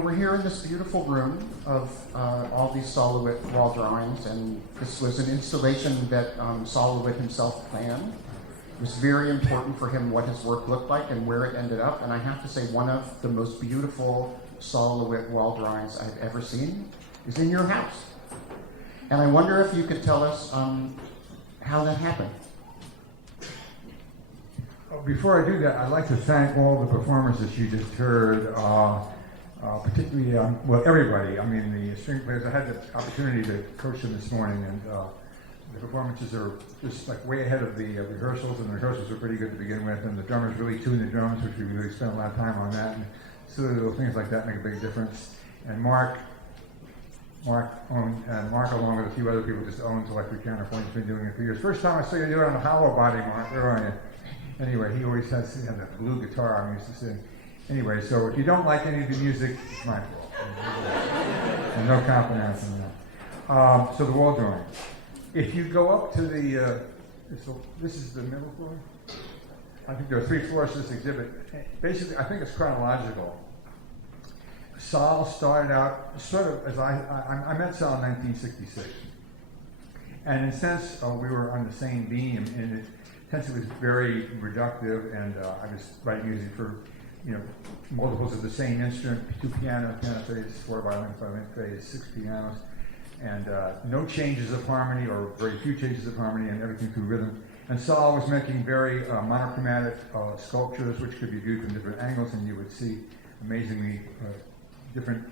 we're here in this beautiful room of all these Saul LeWitt wall drawings, and this was an installation that Saul LeWitt himself planned. It was very important for him what his work looked like and where it ended up, and I have to say one of the most beautiful Saul LeWitt wall drawings I've ever seen is in your house. And I wonder if you could tell us how that happened. Before I do that, I'd like to thank all the performers that you just heard, particularly, everybody. I mean, the string players. I had the opportunity to coach them this morning, and the performances are just like way ahead of the rehearsals, and the rehearsals are pretty good to begin with, and the drummers really tune the drums, which we really spent a lot of time on that, and silly little things like that make a big difference. And Mark along with a few other people just owns electric counterpoint. He's been doing it for years. First time I saw you do it on a hollow body, Mark. Where are you? Anyway, he always has that blue guitar I'm used to sing. Anyway, so if you don't like any of the music, it's my fault. And no confidence in that. So the wall drawing. If you go up to the, this is the middle floor. I think there are 3 floors to this exhibit. Basically, I think it's chronological. Saul started out sort of as I met Saul in 1966. And in a sense, we were on the same beam, and since it was very reductive, and I was writing music for, multiples of the same instrument, 2 piano phase, 4 violin phase, 6 pianos, and no changes of harmony, or very few changes of harmony, and everything through rhythm. And Saul was making very monochromatic sculptures, which could be viewed from different angles, and you would see amazingly different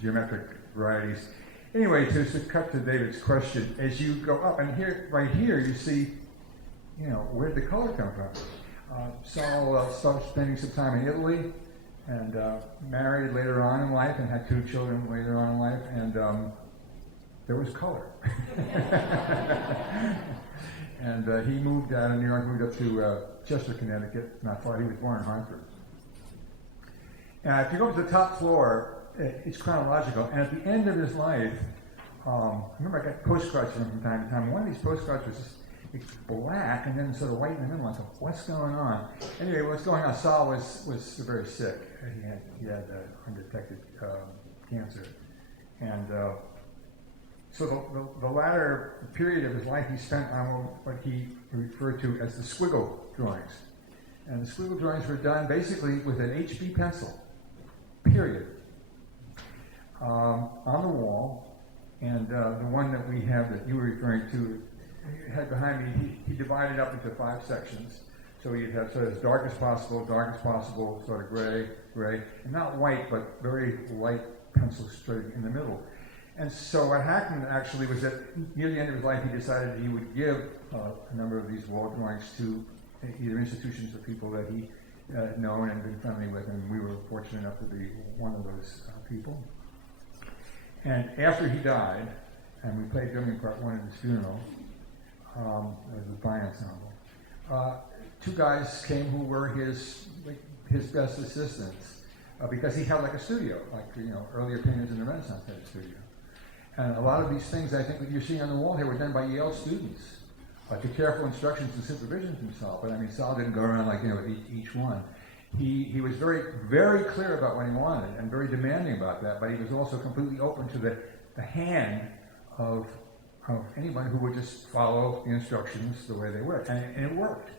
geometric varieties. Anyway, to cut to David's question, as you go up, and right here, you see, where'd the color come from? Saul started spending some time in Italy, and married later on in life, and had 2 children later on in life, and there was color. And he moved out of New York, moved up to Chester, Connecticut, not far. He was born in Hartford. If you go to the top floor, it's chronological, and at the end of his life, I remember I got postcards from him from time to time. One of these postcards was just black and then sort of white in the middle. I thought, what's going on? Anyway, what's going on? Saul was very sick. He had undetected cancer, and so the latter period of his life he spent on what he referred to as the squiggle drawings, and the squiggle drawings were done basically with an HB pencil, period, on the wall. And the one that we have that you were referring to had behind me, he divided up into 5 sections. So you'd have sort of as dark as possible, sort of gray, and not white, but very light pencil stroke in the middle. And so what happened actually was that near the end of his life, he decided he would give a number of these wall drawings to either institutions or people that he had known and been friendly with, and we were fortunate enough to be one of those people. And after he died, and we played during part 1 of his funeral, as a fine ensemble, 2 guys came who were his best assistants, because he had like a studio, like earlier painters in the Renaissance had a studio. And a lot of these things I think that you're seeing on the wall here were done by Yale students, to careful instructions and supervision from Saul. But I mean, Saul didn't go around like each one. He was very, very clear about what he wanted and very demanding about that, but he was also completely open to the hand of anyone who would just follow the instructions the way they were. And it worked.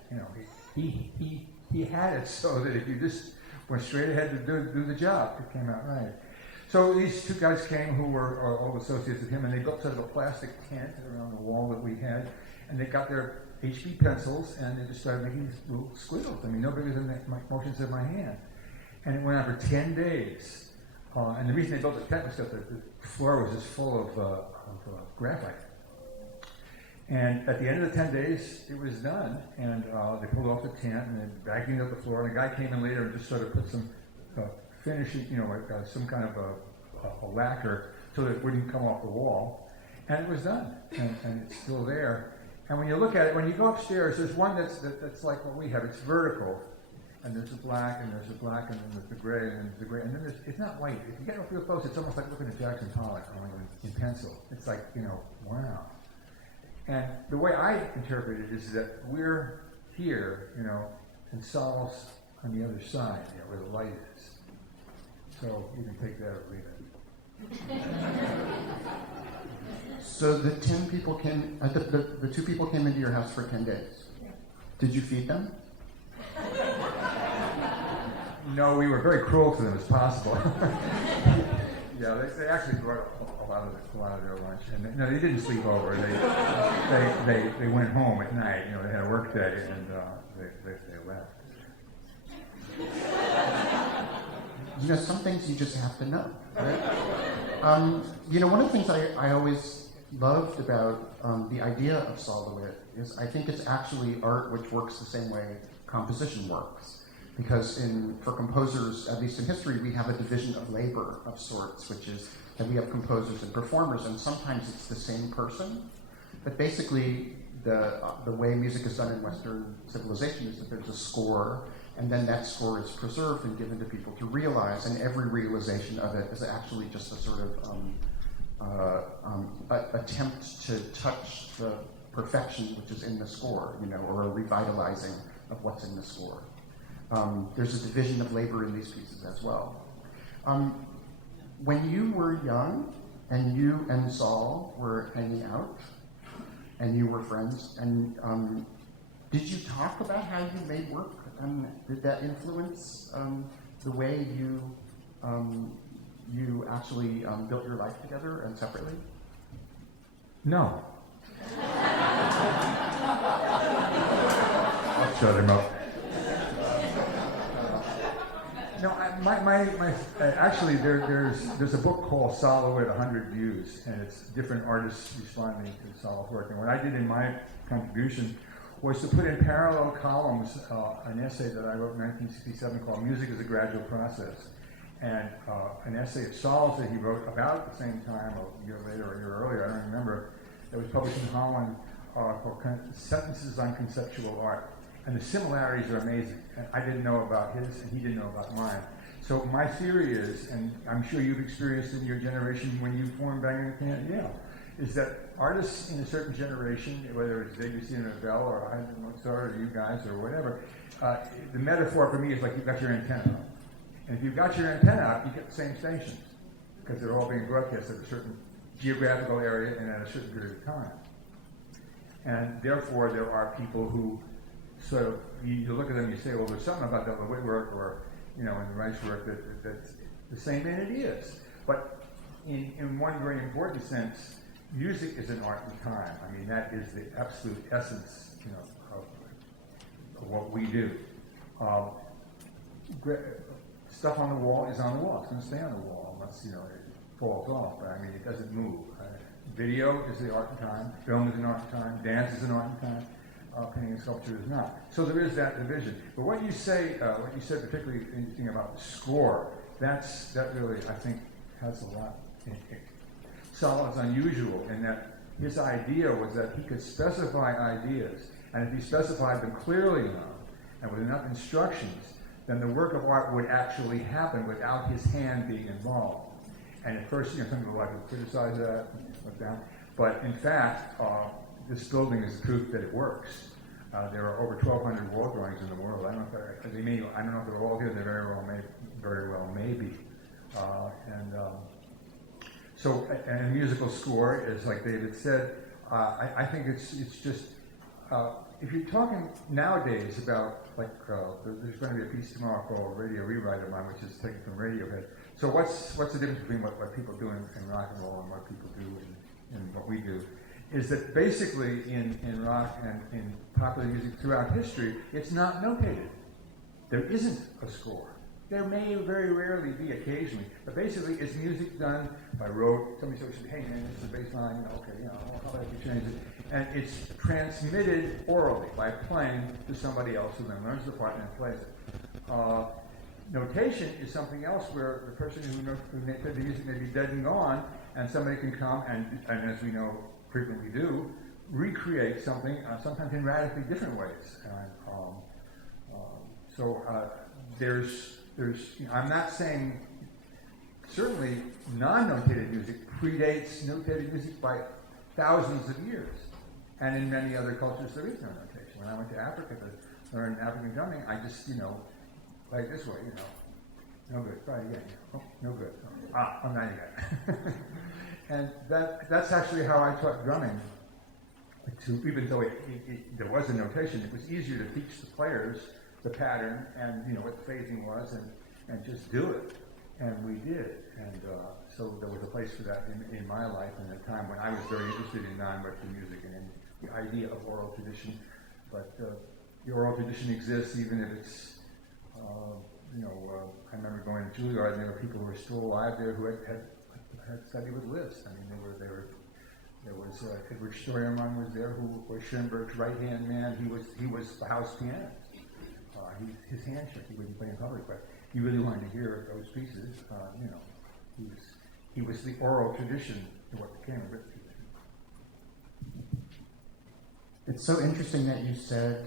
He had it so that if you just went straight ahead to do the job, it came out right. So these 2 guys came who were old associates of him, and they built sort of a plastic tent around the wall that we had, and they got their HB pencils, and they just started making these little squiggles. I mean, no bigger than the motions of my hand. And it went on for 10 days. And the reason they built the tent was that the floor was just full of graphite. And at the end of the 10 days, it was done. And they pulled off the tent, and they vacuumed up the floor. And a guy came in later and just sort of put some finishing, some kind of a lacquer so that it wouldn't come off the wall. And it was done. And it's still there. And when you look at it, when you go upstairs, there's one that's like what we have. It's vertical, and there's a black, and there's a black, and then there's the gray, and then there's the gray, and then it's not white. If you get up real close, it's almost like looking at Jackson Pollock in pencil. It's like, wow. And the way I interpret it is that we're here, and Saul's on the other side, where the light is. So you can take that or leave it. So the 10 people came, the 2 people came into your house for 10 days. Did you feed them? No, we were very cruel to them as possible. Yeah, they actually brought a lot of their lunch, and no, they didn't sleep over. They went home at night. You know, they had a work day, and they left. You know, some things you just have to know, right? You know, one of the things I always loved about the idea of Saul LeWitt is I think it's actually art which works the same way composition works. Because for composers, at least in history, we have a division of labor of sorts, which is that we have composers and performers, and sometimes it's the same person. But basically, the way music is done in Western civilization is that there's a score, and then that score is preserved and given to people to realize, and every realization of it is actually just a sort of attempt to touch the perfection which is in the score, you know, or a revitalizing of what's in the score. There's a division of labor in these pieces as well. When you were young, and you and Saul were hanging out, and you were friends, and did you talk about how you made work? Did that influence the way you actually built your life together and separately? No. I'll shut him up. No, actually, there's a book called Saul LeWitt, 100 Views, and it's different artists responding to Saul's work. And what I did in my contribution was to put in parallel columns an essay that I wrote in 1967 called Music is a Gradual Process, and an essay of Saul's that he wrote about the same time, a year later or a year earlier, I don't remember, that was published in Holland called Sentences on Conceptual Art. And the similarities are amazing. I didn't know about his, and he didn't know about mine. So my theory is, and I'm sure you've experienced in your generation when you formed Bangor and Yale, is that artists in a certain generation, whether it's Debussy and Ravel or Haydn, Mozart, or you guys, or whatever, the metaphor for me is like you've got your antenna up. And if you've got your antenna up, you get the same stations, because they're all being broadcast at a certain geographical area and at a certain period of time. And therefore, there are people who sort of, you look at them and you say, well, there's something about that LeWitt work or, you know, in the Reich's work that's the same, and it is. But in one very important sense, music is an art in time. I mean, that is the absolute essence, you know, of what we do. Stuff on the wall is on the wall. It's going to stay on the wall unless, you know, it falls off. But I mean, it doesn't move. Video is the art in time. Film is an art in time. Dance is an art in time. Painting and sculpture is not. So there is that division. But what you said particularly interesting about the score, that really, I think, has a lot in it. Saul is unusual in that his idea was that he could specify ideas, and if he specified them clearly enough and with enough instructions, then the work of art would actually happen without his hand being involved. And at first, you know, some people like to criticize that, look down. But in fact, this building is the proof that it works. There are over 1,200 wall drawings in the world. I don't know if they're all here. They very well may be. So a musical score is, like David said, I think it's just, if you're talking nowadays about, like, there's going to be a piece tomorrow called Radio Rewrite of mine, which is taken from Radiohead. So what's the difference between what people do in rock and roll and what people do in what we do? Is that basically in rock and in popular music throughout history, it's not notated. There isn't a score. There may very rarely be occasionally, but basically it's music done by rote. Somebody says, hey man, this is the bass line, okay, how about you change it? And it's transmitted orally by playing to somebody else who then learns the part and plays it. Notation is something else where the person who made the music may be dead and gone, and somebody can come and as we know, frequently do, recreate something, sometimes in radically different ways. There's I'm not saying, certainly non-notated music predates notated music by thousands of years. And in many other cultures, there is no notation. When I went to Africa to learn African drumming, I just, like this way, No good. Try again. Oh, no good. I'm not again. And that's actually how I taught drumming. Even though there was a notation, it was easier to teach the players the pattern and what the phasing was and just do it. And we did. And so there was a place for that in my life and a time when I was very interested in non-Western music and in the idea of oral tradition. But the oral tradition exists even if it's, I remember going to Juilliard and there were people who were still alive there who had studied with Liszt. I mean, there was Edward Steuermann was there, who was Schoenberg's right-hand man. He was the house pianist. His handshake, he wouldn't play in public, but he really wanted to hear those pieces. He was the oral tradition to what became a written tradition. It's so interesting that you said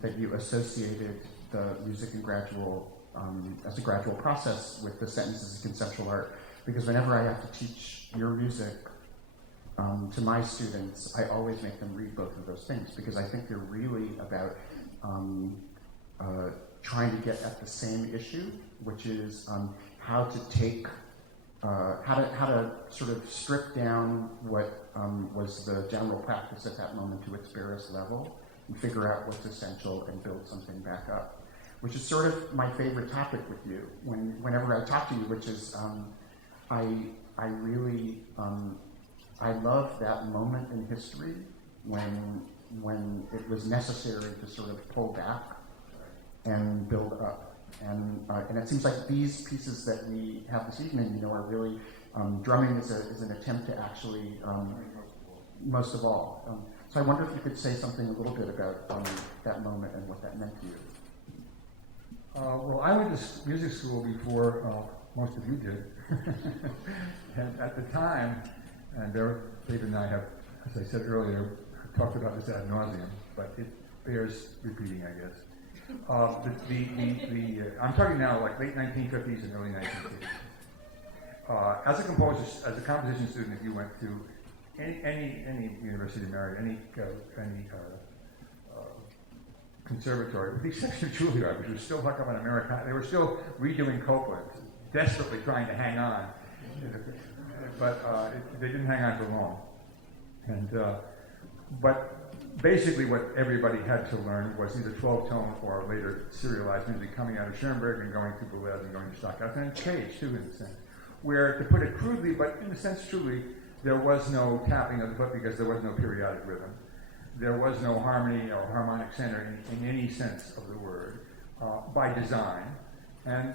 that you associated the music and as a gradual process with the sentences of conceptual art, because whenever I have to teach your music to my students, I always make them read both of those things, because I think they're really about trying to get at the same issue, which is how to take, how to sort of strip down what was the general practice at that moment to its barest level, and figure out what's essential and build something back up, which is sort of my favorite topic with you. Whenever I talk to you, which is I really I love that moment in history when it was necessary to sort of pull back and build up. And it seems like these pieces that we have this evening, are really, drumming is an attempt to actually, most of all. So I wonder if you could say something a little bit about that moment and what that meant to you. Well, I went to music school before most of you did. And at the time, and David and I have, as I said earlier, talked about this ad nauseum, but it bears repeating, I guess. I'm talking now like late 1950s and early 1960s. As a composer, as a composition student, if you went to any university in America, any conservatory, with the exception of Juilliard, which was still hung up on Americana, they were still redoing Copland, desperately trying to hang on, but they didn't hang on for long. And but basically what everybody had to learn was either 12-tone or later serialized music coming out of Schoenberg and going to Boulez and going to Stockhausen and Cage, too, in a sense. Where, to put it crudely, but in a sense truly, there was no tapping of the foot because there was no periodic rhythm. There was no harmony or harmonic center in any sense of the word by design. And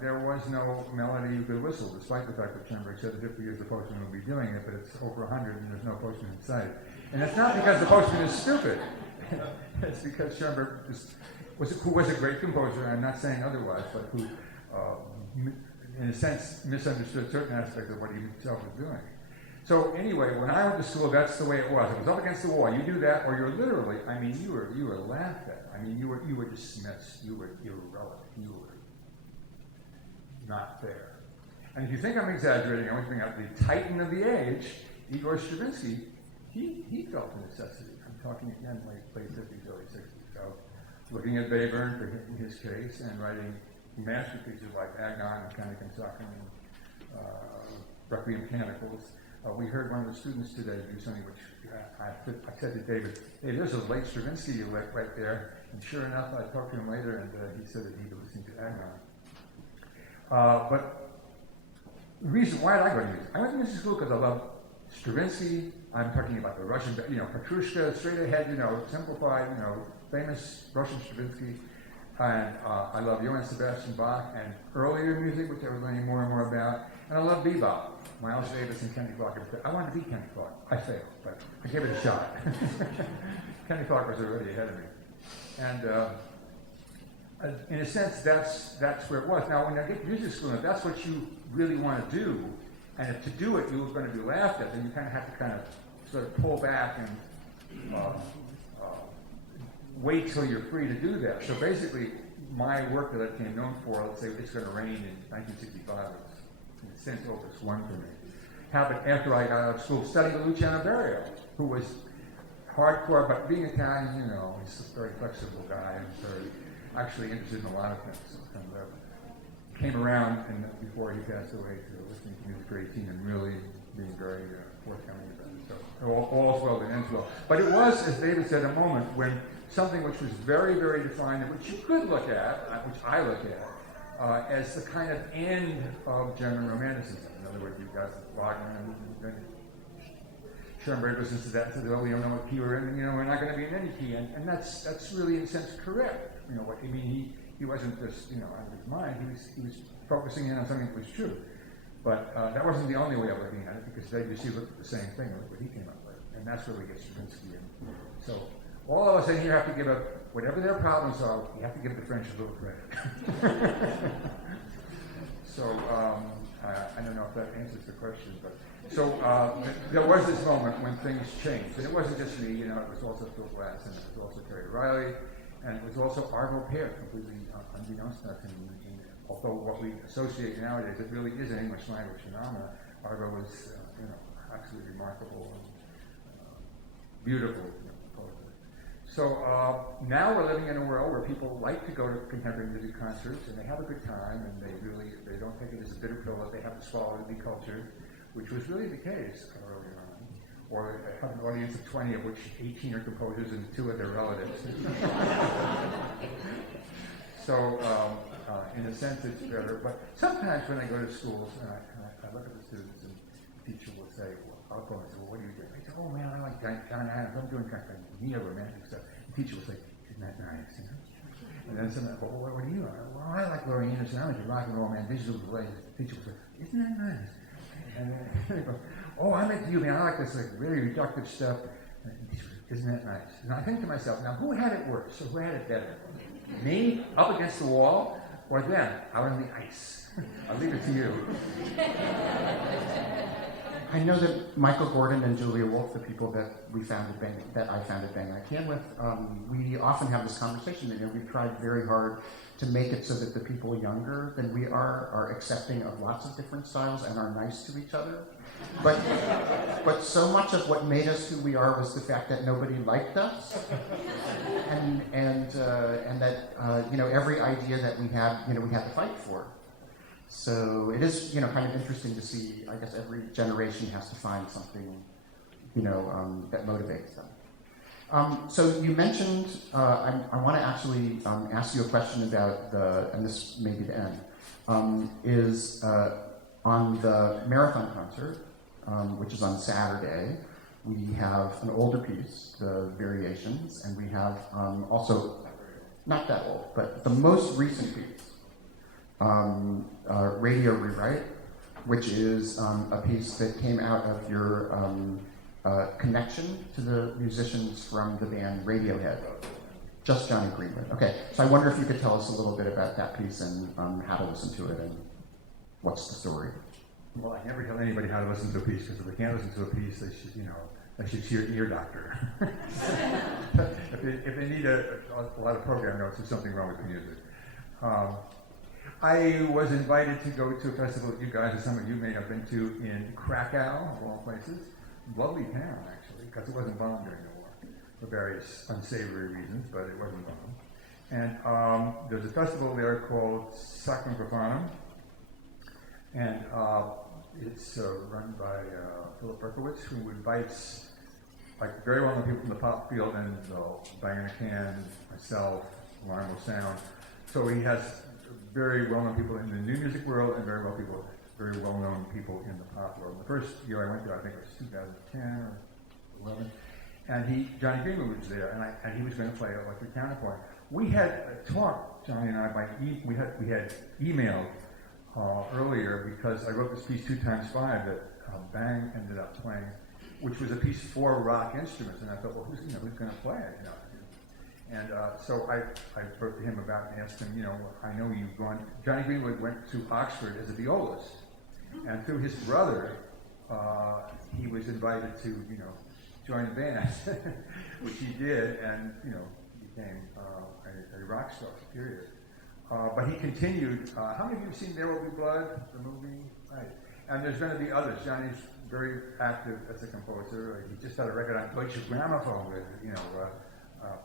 there was no melody you could whistle, despite the fact that Schoenberg said that 50 years the postman would be doing it, but it's over 100 and there's no postman in sight. And it's not because the postman is stupid. It's because Schoenberg who was a great composer, I'm not saying otherwise, but who, in a sense, misunderstood certain aspects of what he himself was doing. So anyway, when I went to school, that's the way it was. It was up against the wall. You do that, or you're literally, you were laughed at. You were dismissed. You were irrelevant. You were not there. And if you think I'm exaggerating, I want to bring out the titan of the age, Igor Stravinsky. He felt the necessity. I'm talking again late 50s, early 60s. So looking at Webern for his case and writing masterpieces like Agon and Kannikensaken and Requiem Canticles. We heard one of the students today do something which I said to David, hey, there's a late Stravinsky you left right there. And sure enough, I talked to him later and he said that he was listening to Agon. But the reason why did I go to music? I went to music school because I love Stravinsky. I'm talking about the Russian, Petrushka, straight ahead, simplified, famous Russian Stravinsky. And I love Johann Sebastian Bach and earlier music, which I was learning more and more about. And I love bebop. Miles Davis and Kenny Clark. I wanted to be Kenny Clark. I failed, but I gave it a shot. Kenny Clark was already ahead of me. And in a sense, that's where it was. Now, when I get to music school, if that's what you really want to do, and if to do it you were going to be laughed at, then you kind of have to sort of pull back and wait till you're free to do that. So basically, my work that I became known for, let's say It's Gonna Rain in 1965, was in a sense opus 1 for me. Happened after I got out of school, studying with Luciano Berio, who was hardcore, but being Italian, he's a very flexible guy and very actually interested in a lot of things. came around and before he passed away to listening to music for 18 and really being very forthcoming about it. So all's well that ends well. But it was, as David said, a moment when something which was very, very defined, and which you could look at, which I look at, as the kind of end of German Romanticism. In other words, you've got Wagner and Schoenberg listens to that and says, "Oh, we don't know what key we're in, and we're not going to be in any key." And that's really, in a sense, correct. What I mean, he wasn't just out of his mind. He was focusing in on something that was true. But that wasn't the only way of looking at it, because Debussy looked at the same thing and look what he came up with, and that's where we get Stravinsky in. So all of us in here have to give up whatever their problems are. You have to give the French a little credit. So I don't know if that answers the question, but so there was this moment when things changed, and it wasn't just me. It was also Phil Glass, and it was also Terry Riley, and it was also Arvo Pärt, completely unbeknownst to us. Although what we associate nowadays, it really is an English language phenomenon. Arvo was, absolutely remarkable and beautiful poetry. So now we're living in a world where people like to go to contemporary music concerts, and they have a good time, and they don't take it as a bitter pill that they have to swallow to be cultured, which was really the case early on. Or have an audience of 20, of which 18 are composers and 2 are their relatives. So, in a sense, it's better. But sometimes when I go to schools and I look at the students, and the teacher will say, I'll go and say, "Well, what do you do?" I say, "Oh man, I like John Adams. I'm doing kind of neo-romantic stuff." The teacher will say, "Isn't that nice?" And then somebody will go, "Well, what do you like?" "Well, I like Laurie Anderson. I like the rock and roll man, visual plays." The teacher will say, "Isn't that nice?" And then they go, "Oh, I'm into you, man. I like this really reductive stuff." And the teacher will say, "Isn't that nice?" And I think to myself, now who had it worse? Or who had it better? Me, up against the wall, or them, out on the ice? I'll leave it to you. I know that Michael Gordon and Julia Wolf, the people that I founded Bang I Can with, we often have this conversation. We've tried very hard to make it so that the people younger than we are accepting of lots of different styles and are nice to each other. But so much of what made us who we are was the fact that nobody liked us, and that every idea that we had to fight for. So it is kind of interesting to see. I guess every generation has to find something that motivates them. So you mentioned I want to actually ask you a question about and this may be the end, is on the marathon concert, which is on Saturday. We have an older piece, the Variations, and we have also, not that old, but the most recent piece, Radio Rewrite, which is a piece that came out of your connection to the musicians from the band Radiohead. Just Johnny Greenwood. Okay, so I wonder if you could tell us a little bit about that piece and how to listen to it and what's the story. Well, I never tell anybody how to listen to a piece, because if they can't listen to a piece, they should see an ear doctor. if they need a lot of program notes, there's something wrong with the music. I was invited to go to a festival that you guys, and some of you may have been to, in Krakow, of all places. Lovely town, actually, because it wasn't bombed during the war, for various unsavory reasons, but it wasn't bombed. And there's a festival there called Sacrum Profanum, and it's run by Philip Berkowitz, who invites very well-known people from the pop field, and Bang & Can, myself, Alarm Will Sound. So he has very well-known people in the new music world and very well-known people in the pop world. The first year I went there, I think it was 2010 or 11, and Johnny Greenwood was there, and he was going to play Electric Counterpoint. We had talked, Johnny and I, we had emailed earlier, because I wrote this piece 2x5 that Bang ended up playing, which was a piece for rock instruments, and I thought, well, who's going to play it? And so I wrote to him about it and asked him, I know you've gone. Johnny Greenwood went to Oxford as a violist, and through his brother, he was invited to, join the band, which he did, and became a rock star. Period. But he continued. How many of you have seen There Will Be Blood, the movie? Right. And there's going to be others. Johnny's very active as a composer. He just had a record on Deutsche Grammophon with,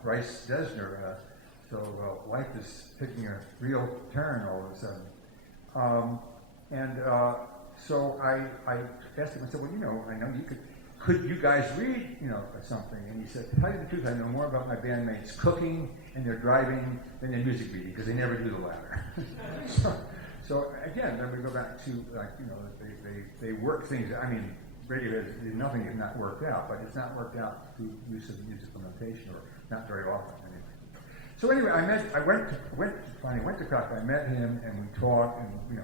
Bryce Dessner. So life is taking a real turn all of a sudden. So I asked him, I said, well, I know you could you guys read, something? And he said, to tell you the truth, I know more about my bandmates cooking and their driving than their music reading, because they never do the latter. so again, then we go back to, they work things, Radiohead, nothing is not worked out, but it's not worked out through use of musical notation, or not very often anyway. So anyway, I finally went to Cox. I met him, and we talked, and a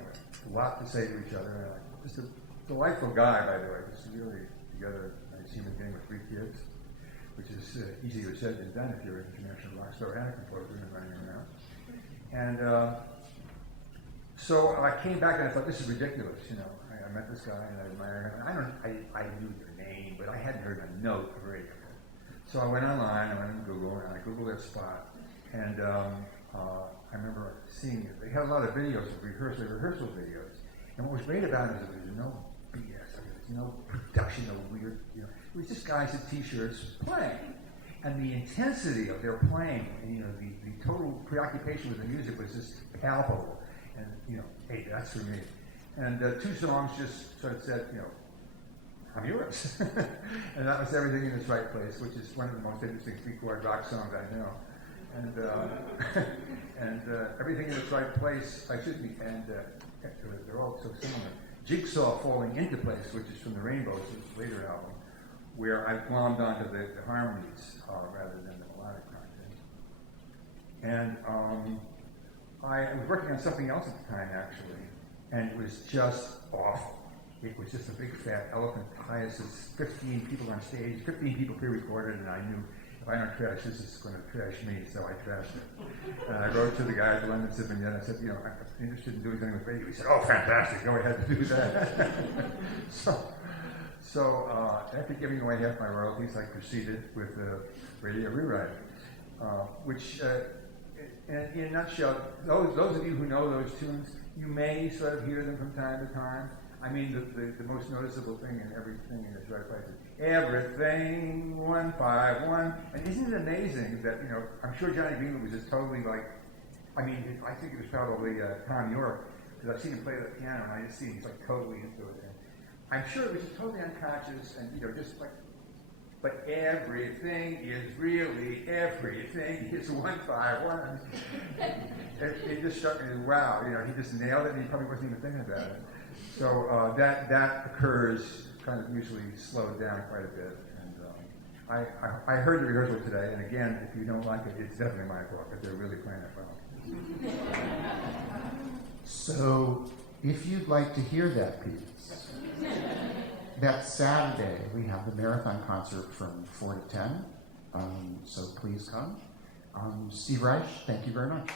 lot to say to each other. Just a delightful guy, by the way. Just really together, nice human being with 3 kids, which is easier said than done if you're an international rock star and a composer and running around. And so I came back and I thought, this is ridiculous. I met this guy and I admire him. I knew their name, but I hadn't heard a note of Radiohead. So I went online, I went on Google, and I Googled their spot. And I remember seeing it. They had a lot of videos of rehearsal videos. And what was great about it is that there was no BS. There's no production, no weird, It was just guys in t-shirts playing. And the intensity of their playing, and the total preoccupation with the music was just palpable. And hey, that's for me. And 2 songs just sort of said, I'm yours. And that was Everything in Its Right Place, which is one of the most interesting 3-chord rock songs I know. And Everything in Its Right Place, they're all so similar. Jigsaw Falling Into Place, which is from the Rainbows, which is a later album, where I glommed onto the harmonies rather than the melodic content. And I was working on something else at the time, actually, and it was just awful. It was just a big fat elephant hiatus, 15 people on stage, 15 people pre-recorded, and I knew if I don't trash this, it's going to trash me, so I trashed it. And I wrote to the guy at the London Symphony, and I said, I'm interested in doing something with radio. He said, oh, fantastic, go ahead and do that. so after giving away half my royalties, I proceeded with the radio rewrite, which, in a nutshell, those of you who know those tunes, you may sort of hear them from time to time. I mean, the most noticeable thing in Everything in Its Right Place is Everything 151. And isn't it amazing that, I'm sure Johnny Greenwood was just totally I think it was probably Tom York, because I've seen him play the piano, and I just see him, he's totally into it. And I'm sure it was just totally unconscious, and, but everything is really everything is 151. It just struck me as, wow, he just nailed it, and he probably wasn't even thinking about it. So that occurs kind of usually slowed down quite a bit. And I heard the rehearsal today, and again, if you don't like it, it's definitely my fault, because they're really playing it well. So, if you'd like to hear that piece, that Saturday we have the marathon concert from 4 to 10. So please come. Steve Reich, thank you very much.